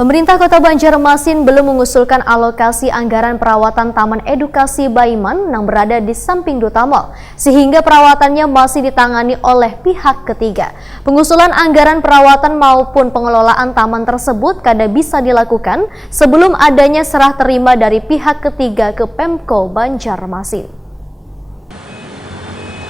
Pemerintah Kota Banjarmasin belum mengusulkan alokasi anggaran perawatan Taman Edukasi Baiman yang berada di samping Duta Mall, sehingga perawatannya masih ditangani oleh pihak ketiga. Pengusulan anggaran perawatan maupun pengelolaan taman tersebut kada bisa dilakukan sebelum adanya serah terima dari pihak ketiga ke Pemko Banjarmasin.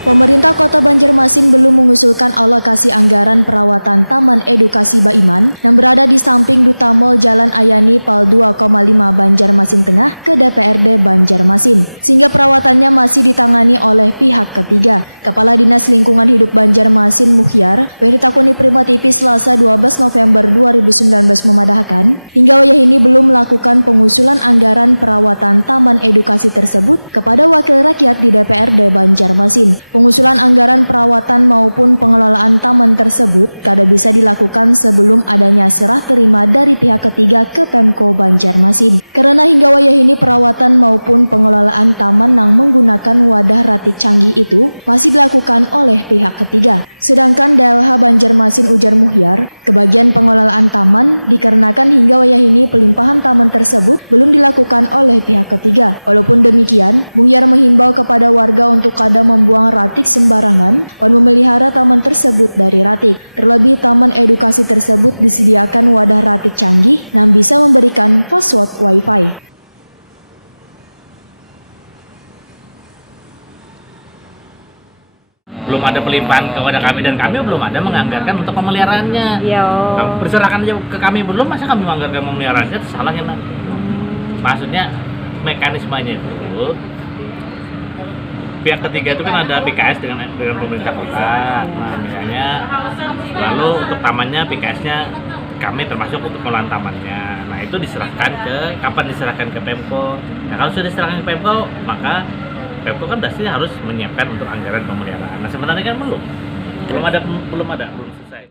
Pemerintah Kota Banjarmasin belum mengusulkan alokasi anggaran perawatan Taman Edukasi Baiman yang berada di samping Duta Mall Jalan Ayani Pal 2,5 Banjarmasin Tengah ke DPRD Banjarmasin, sehingga perawatannya masih ditangani oleh pihak ketiga. Kepala Dinas Lingkungan Hidup Banjarmasin Muhyar, yang ditakuni Prima TV Selasa 12 November 2019 memadahkan, hingga wayah ini belum melakukan pengusulan anggaran perawatan Taman Edukasi tersebut kepada Wakil Rakyat di DPRD Banjarmasin. Pengusulan anggaran perawatan maupun pengelolaan taman tersebut kada bisa dilakukan sebelum adanya serah terima dari pihak ketiga ke Pemko Banjarmasin. Karena hingga wayah ini perawatan maupun pengelolaan taman yang menggunakan wadah ratik canggih itu masih dilakukan oleh pihak ketiga. Sedangkan DLH Banjarmasin ujar Muhyar, kebagian pengelolaan taman dikarenakan hingga wayah ini pelimpahan taman tersebut belum dilakukan oleh pihak ketiga. Walaupun demikian, Muhyar menghimbau kepada warga untuk kada membuang ratik sembarangan dan memelihara taman tersebut dari ratik. Terlebih taman edukasi tersebut disediakan wadah ratik canggih yang bisa memberikan password Wi-Fi. Belum ada pelimpahan kepada kami dan kami belum ada menganggarkan untuk pemeliharaannya. Perserahkan aja ke kami belum, masa kami menganggarkan pemeliharaannya, itu salahnya nanti. Maksudnya mekanismenya itu pihak ketiga itu kan ada PKS dengan pemerintah kota. Nah misalnya lalu untuk tamannya PKS-nya kami termasuk untuk pengelolaan tamannya. Nah itu diserahkan kapan diserahkan ke Pemko. Nah kalau sudah diserahkan ke Pemko, maka Pemko kan pasti harus menyiapkan untuk anggaran pemeliharaan. Nah sebenarnya kan belum selesai.